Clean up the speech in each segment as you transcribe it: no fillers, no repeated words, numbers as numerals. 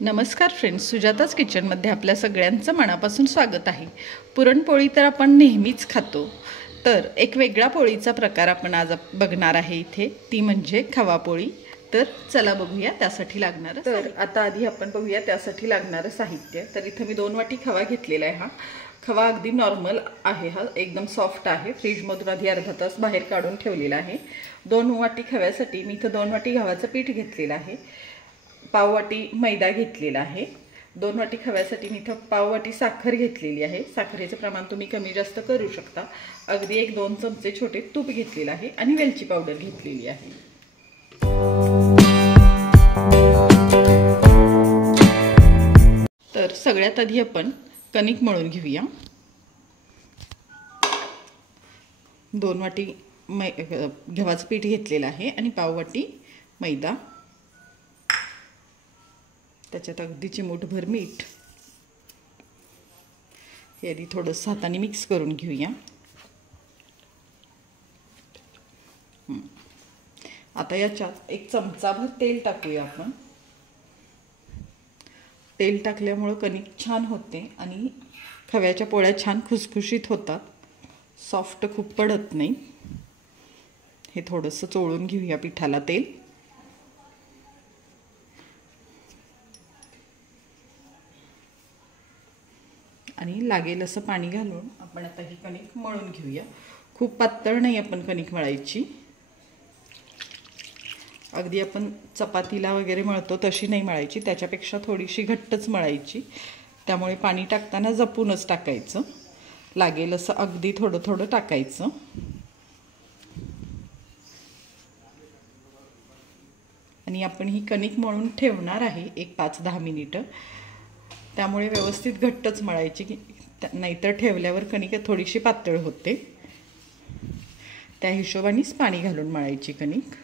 नमस्कार फ्रेंड्स, सुजाताच किचनमध्ये आपल्या सगळ्यांचं मनापासून स्वागत आहे। पुरणपोळी तर आपण नेहमीच खातो, तर एक वेगळा पोळीचा प्रकार आपण आज बघणार आहे इथे, ती म्हणजे खवापोळी। तर चला बघूया त्यासाठी लागणारं। तर आता आधी आपण बघूया त्यासाठी लागणारं साहित्य। तर इथे मी 2 वाटी खवा घेतलेला आहे। हा खवा अगदी नॉर्मल आहे, हा एकदम सॉफ्ट आहे। फ्रीजमधून आधी अर्धा तास बाहेर काढून ठेवलेला आहे। 2 वाटी खव्यासाठी मी इथे 2 वाटी गव्हाचं पीठ घेतलेलं आहे, पाव वाटी मैदा घेतलेला आहे। 2 वाटी खव्यासाठी मी इथे पाव वाटी साखर घेतलेली आहे। साखरेचं प्रमाण तुम्ही कमी जास्त करू शकता। अगदी 1-2 चमचे छोटे तूप घेतलेलं आहे आणि वेलची पावडर घेतलेली आहे। तर सगळ्यात आधी आपण कणिक मळून घेऊया। 2 वाटी गव्हाचं पीठ घेतलेलं आहे आणि पाव वाटी मैदा, त्याच्यात अगदी चिमूटभर मीठ, हे आधी थोडंसं हाताने मिक्स करून घेऊया। आता याच्यात 1 चमचाभर तेल टाकूया आपण। तेल टाकल्यामुळे कणिक छान होते आणि खव्याच्या पोळ्या छान खुसखुशीत होतात, सॉफ्ट खूप पडत नाही। हे थोडंसं चोळून घेऊया पिठाला तेल। आणि लागेल असं पाणी घालून आपण आता ही कणिक मळून घेऊया। खूप पातळ नाही आपण कणिक मळायची, अगदी आपण चपातीला वगैरे मळतो तशी नाही मळायची, त्याच्यापेक्षा थोडीशी घट्टच मळायची। त्यामुळे पाणी टाकताना जपूनच टाकायचं, लागेल असं अगदी थोडं थोडं टाकायचं। आणि आपण ही कणिक मळून ठेवणार आहे एक 5-10 मिनिटं, त्यामुळे व्यवस्थित घट्टच मळायची, नाहीतर ठेवल्यावर कणिक थोडीशी पातळ होते। त्या हिशोबानेच पाणी घालून मळायची कणिक।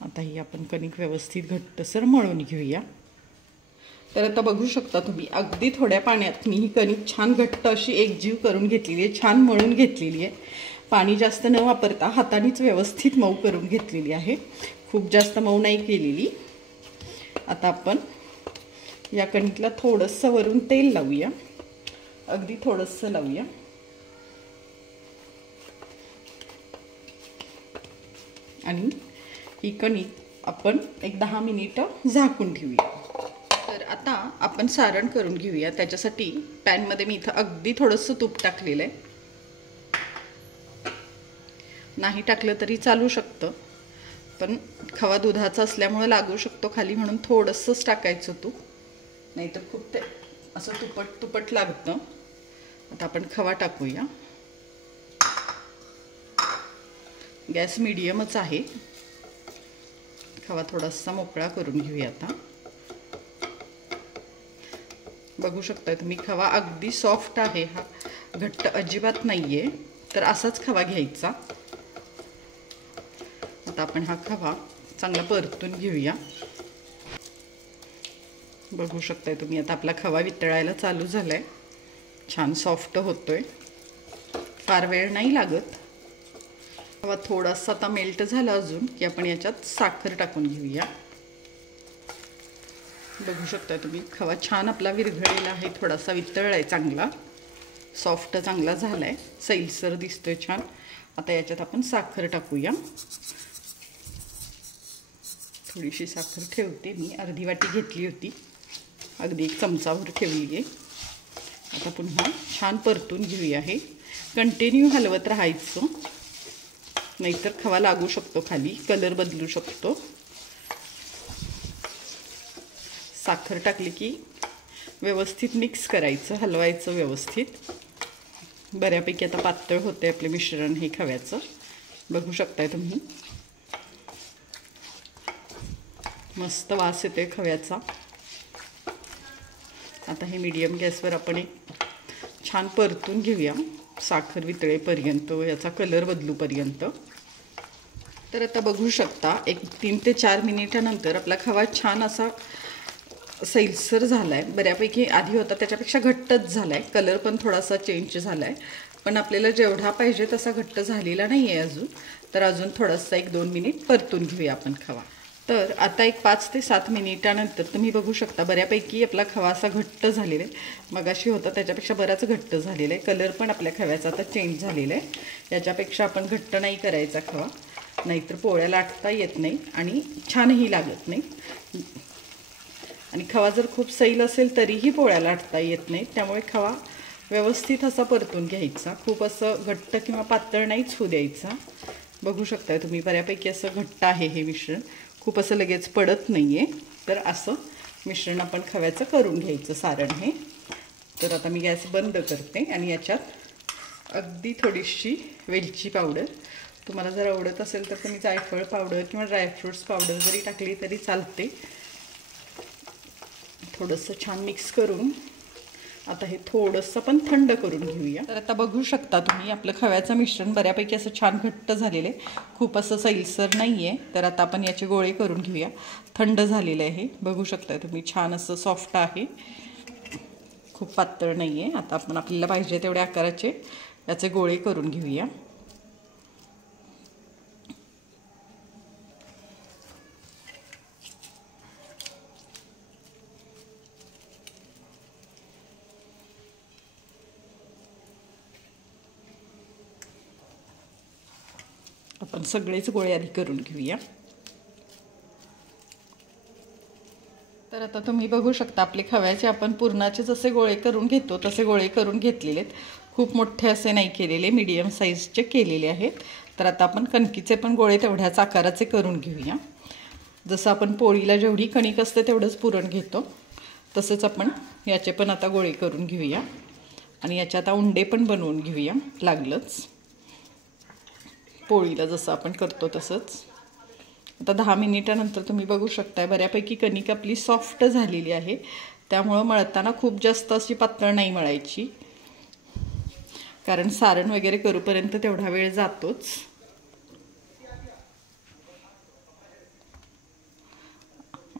आता ही आपण कणिक व्यवस्थित घट्टसर मळून घेऊया। तर आता बघू शकता तुम्ही, अगदी थोड्या पाण्यात मी ही कणिक छान घट्ट अशी एकजीव करून घेतलेली आहे, छान मळून घेतलेली आहे। पाणी जास्त न वापरता हातानेच व्यवस्थित मऊ करून घेतलेली आहे, खूप जास्त मऊ नाही केलेली। आता आपण या कणिकला थोडंसं वरून तेल लावूया, अगदी थोडंसं लावूया। आणि ही कणिक आपण एक 10 मिनिटं झाकून ठेवूया। तर आता आपण सारण करून घेऊया। त्याच्यासाठी पॅनमध्ये मी इथं अगदी थोडंसं तूप टाकलेलं आहे, नाही टाकलं तरी चालू शकतं, पण खवा दुधाचा असल्यामुळे लागू शकतो खाली, म्हणून थोडंसंच टाकायचं तूप, नाहीतर खूप ते असं तुपट तुपट लागतं। आता आपण खवा टाकूया। गॅस मीडियमच आहे। खवा थोडासा मोकळा करून घेऊया आता। बघू शकता तुम्ही, खवा अगदी सॉफ्ट आहे, हा घट्ट अजिबात नाहीये, तर असाच खवा घ्यायचा। आता आपण हा खवा चांगला परतून घेऊया। बघू शकताय तुम्ही, आता आपला खवा वितळायला चालू झालाय, छान सॉफ्ट होतोय, फार वेळ नाही लागत। खवा थोडासा आता मेल्ट झाला अजून की आपण याच्यात साखर टाकून घेऊया। बघू शकताय तुम्ही, खवा छान आपला विरघळलेला आहे, थोडासा वितळलाय, चांगला सॉफ्ट चांगला झालाय, सैलसर दिसतोय छान। आता याच्यात आपण साखर टाकूया। थोडीशी साखर ठेवते मी, अर्धी वाटी घेतली होती, अगदी 1 चमचाभर ठेवली आहे। आता पुन्हा छान परतून घेऊया। हे कंटिन्यू हलवत राहायचं, नाहीतर खवा लागू शकतो खाली, कलर बदलू शकतो। साखर टाकली की व्यवस्थित मिक्स करायचं, हलवायचं व्यवस्थित। बऱ्यापैकी आता पातळ होते आपले मिश्रण हे खव्याचं, बघू शकताय तुम्ही, मस्त वास येतोय खव्याचा। आता हे मीडियम गॅसवर आपण एक छान परतून घेऊया, साखर वितळेपर्यंत, याचा कलर बदलूपर्यंत। तर आता बघू शकता, एक 3 ते 4 मिनिटानंतर आपला खवा छान असा सैलसर झालाय, बऱ्यापैकी आधी होता त्याच्यापेक्षा घट्टच झालाय, कलर पण थोडासा चेंज झालाय, पण आपल्याला जेवढा पाहिजे तसा घट्ट झालेला नाही आहे अजून, तर अजून थोडासा 1-2 मिनिट परतून घेऊया आपण खवा। तर आता एक 5 ते 7 मिनिटानंतर तुम्ही बघू शकता बऱ्यापैकी आपला खवा असा घट्ट झालेला आहे. मगाशी होता त्याच्यापेक्षा बराच घट्ट झालेला आहे. कलर पण आपल्या खव्याचा आता चेंज झालेला आहे. याच्यापेक्षा आपण घट्ट नाही करायचा खवा, नाहीतर पोळ्या लाटता येत नाही आणि छानही लागत नाही. आणि खवा जर खूप सैल असेल तरीही पोळ्या लाटता येत नाही. त्यामुळे खवा व्यवस्थित असा परतून घ्यायचा. खूप असं घट्ट किंवा पातळ नाहीच होऊ द्यायचा. बघू शकताय तुम्ही बऱ्यापैकी असं घट्ट आहे हे मिश्रण, खूप असं लगेच पडत नाही आहे. तर असं मिश्रण आपण खव्याचं करून घ्यायचं सारण हे. तर आता मी गॅस बंद करते आणि याच्यात अगदी थोडीशी वेलची पावडर, तुम्हाला जर आवडत असेल तर तुम्ही जायफळ पावडर किंवा ड्रायफ्रूट्स पावडर जरी टाकली तरी चालते. थोडंसं छान मिक्स करून आता हे थोडंसं पण थंड करून घेऊया. तर आता बघू शकता तुम्ही आपलं खव्याचं मिश्रण बऱ्यापैकी असं छान घट्ट झालेलं आहे, खूप असं सैलसर नाही आहे. तर आता आपण याचे गोळे करून घेऊया. थंड झालेलं आहे, बघू शकता तुम्ही छान असं सॉफ्ट आहे, खूप पातळ नाही आहे. आता आपण आपल्याला पाहिजे तेवढ्या आकाराचे याचे गोळे करून घेऊया. आपण सगळेच गोळे आधी करून घेऊया. तर आता तुम्ही बघू शकता आपले खव्याचे आपण पुरणाचे जसे गोळे करून घेतो तसे गोळे करून घेतलेले आहेत. खूप मोठे असे नाही केलेले, मीडियम साईजचे केलेले आहेत. तर आता आपण कणकीचे पण गोळे तेवढ्याच आकाराचे करून घेऊया. जसं आपण पोळीला जेवढी कणिक असते तेवढंच पुरण घेतो तसंच आपण याचे पण आता गोळे करून घेऊया. आणि याच्या आता उंडे पण बनवून घेऊया लागलंच, पोळीला जसं आपण करतो तसंच. आता 10 मिनिटानंतर तुम्ही बघू शकताय बऱ्यापैकी कणिक आपली सॉफ्ट झालेली आहे. त्यामुळं मळताना खूप जास्त अशी पातळ नाही मळायची, कारण सारण वगैरे करूपर्यंत तेवढा वेळ जातोच.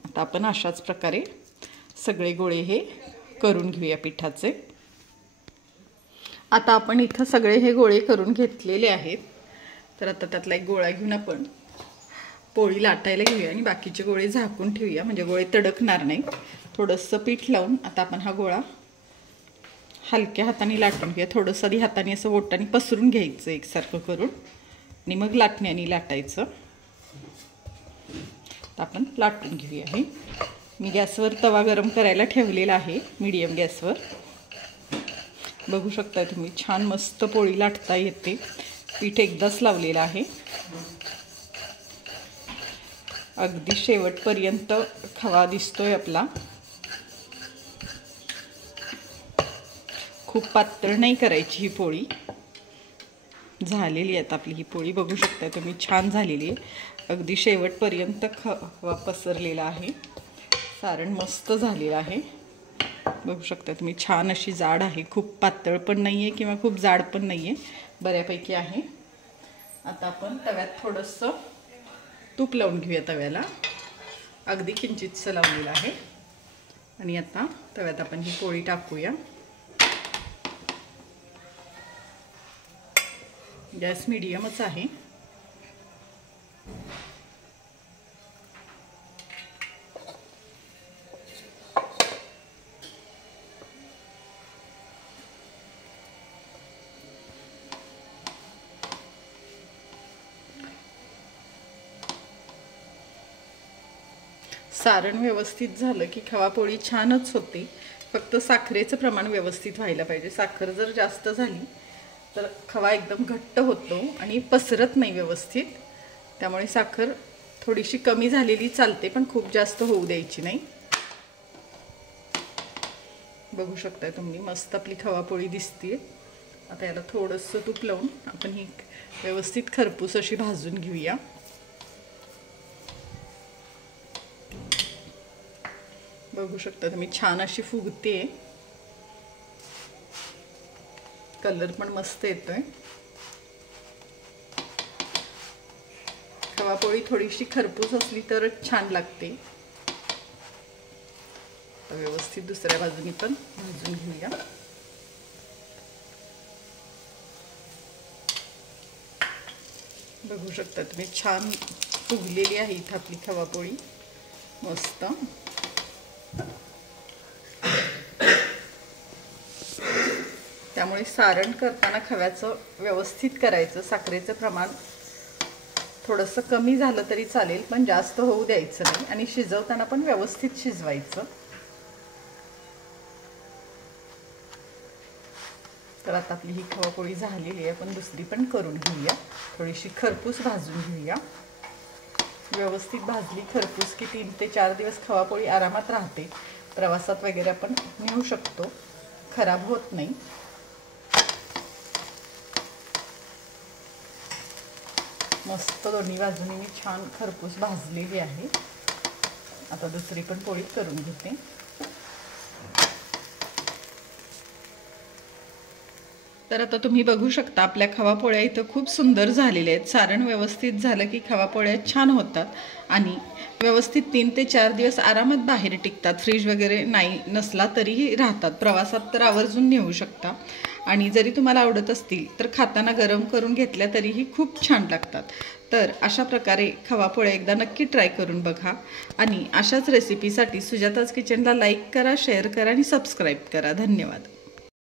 आता आपण अशाच प्रकारे सगळे गोळे हे करून घेऊया पिठाचे. आता आपण इथं सगळे हे गोळे करून घेतलेले आहेत. तर आता त्यातला एक गोळा घेऊन आपण पोळी लाटायला घेऊया आणि बाकीचे गोळे झाकून ठेवूया, म्हणजे गोळे तडकणार नाही. थोडंसं पीठ लावून आता आपण हा गोळा हलक्या हाताने लाटून घेऊया. थोडंसं आधी हाताने असं बोटाने पसरून घ्यायचं एकसारखं करून आणि मग लाटण्याने लाटायचं. तर आपण लाटून घेऊया. हे मी गॅसवर तवा गरम करायला ठेवलेला आहे, मीडियम गॅसवर. बघू शकता तुम्ही छान मस्त पोळी लाटता येते. पीठ एकदाच लावलेलं आहे. अगदी शेवटपर्यंत खवा दिसतोय आपला. खूप पातळ नाही करायची ही पोळी. झालेली आहे आपली ही पोळी, बघू शकता तुम्ही छान झालेली आहे. अगदी शेवटपर्यंत खवा पसरलेला आहे. सारण मस्त झालेलं आहे. बघू शकता तुम्ही छान अशी जाड आहे, खूप पातळ पण नाही आहे किंवा खूप जाड पण नाही आहे, बऱ्यापैकी आहे. आता आपण तव्यात थोडंसं तूप लावून घेऊया. तव्याला अगदी किंचितसं लावलेलं आहे. आणि आता तव्यात आपण ही पोळी टाकूया. गॅस मीडियमच आहे. सारण व्यवस्थित झालं की खवापोळी छानच होते. फक्त साखरेचं प्रमाण व्यवस्थित व्हायला पाहिजे. साखर जर जास्त झाली तर खवा एकदम घट्ट होतो आणि पसरत नाही व्यवस्थित. त्यामुळे साखर थोडीशी कमी झालेली चालते, पण खूप जास्त होऊ द्यायची नाही. बघू शकता तुम्ही मस्त आपली खवापोळी दिसते. आता याला थोडंसं तूप लावून आपण ही व्यवस्थित खरपूस अशी भाजून घेऊया. बघू शकता तुम्ही छान अशी फुगते. कलर पण मस्त येतोय. खवापोळी थोडीशी खरपूस असली तरच छान लागते. व्यवस्थित दुसऱ्या बाजूनी पण भाजून घेऊया. बघू शकता तुम्ही छान फुगलेली आहे इथं आपली खवापोळी मस्त। त्यामुळे सारण करताना खव्याचं व्यवस्थित करायचं। साखरेचं प्रमाण थोडंसं कमी झालं तरी चालेल, पण जास्त होऊ द्यायचं नाही आणि शिजवताना पण व्यवस्थित शिजवायचं। तर आता आपली ही खवापोळी झालेली आहे, आपण दुसरी पण करून घेऊया। थोडीशी खरपूस भाजून घेऊया। व्यवस्थित भाजली खरपूस की 3 ते 4 दिवस खवापोळी आरामात राहते। प्रवासात वगैरे आपण नेऊ शकतो, खराब होत नाही। मस्त दोन्ही बाजूनी मी छान खरपूस भाजलेली आहे। आता दुसरी पण पोळी करून घेते। तर आता तुम्ही बघू शकता आपल्या खवापोळ्या इथं खूप सुंदर झालेल्या आहेत। सारण व्यवस्थित झालं की खवापोळ्या छान होतात आणि व्यवस्थित 3 ते 4 दिवस आरामात बाहेर टिकतात। फ्रीज वगैरे नाही नसला तरीही राहतात। प्रवासात तर आवर्जून नेऊ शकता आणि जरी तुम्हाला आवडत असतील तर खाताना गरम करून घेतल्या तरीही खूप छान लागतात। तर अशा प्रकारे खवापोळ्या एकदा नक्की ट्राय करून बघा आणि अशाच रेसिपीसाठी सुजाताज किचनला लाईक करा, शेअर करा आणि सबस्क्राईब करा। धन्यवाद।